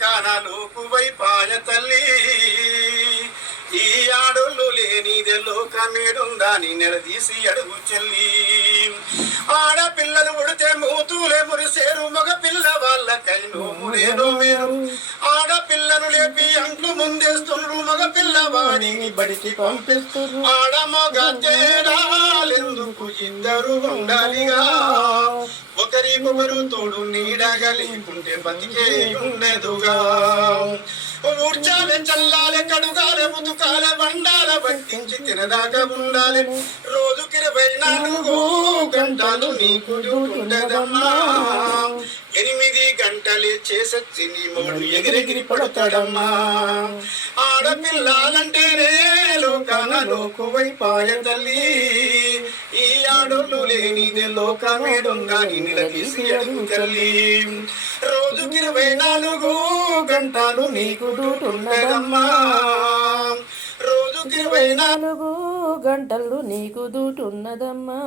లోకానాలోకు వైపాయ తల్లి ఈ ఆడోళ్ళు లేనిదే లోకమేడుందాని నిలదీసి అడుగు చెల్లి ఆడపిల్లలు ఉడితే మూతులే మురిసేరు మగ పిల్ల వాళ్ళకై నోములేనో వేరు ఆడపిల్లను లేపి అంట్లు ముందేస్తున్నారు మగ పిల్లవాడిని బడికి పంపిస్తున్నారు ఆడ మగ తేడాలెందుకు ఇద్దరు ఉండాలిగా ఒకరికొకరు తోడు నీడగా లేకుంటే బతికే ఉండదుగా ఊడ్చాలే చల్లాలే కడుగాలే ముతుకాలే బండాల పట్టించి తినదాకా ఉండాలి రోజుకి 24 గంటలు నీకు ఉండదమ్మా 8 గంటలే చేసొచ్చి నీ మొగుడు ఎగిరెగిరి పడతాడమ్మా ఆడపిల్లాలంటేనే లోకానలోకు వైపాయ తల్లి ఈ ఆడోళ్ళు లేనిదే లోకమేడుందని నిలదీసి అడుగు తల్లి రోజుకి 24 గంటలు నీకు డ్యూటుండదమ్మా రోజుకి 24 గంటలు నీకు డ్యూటున్నదమ్మా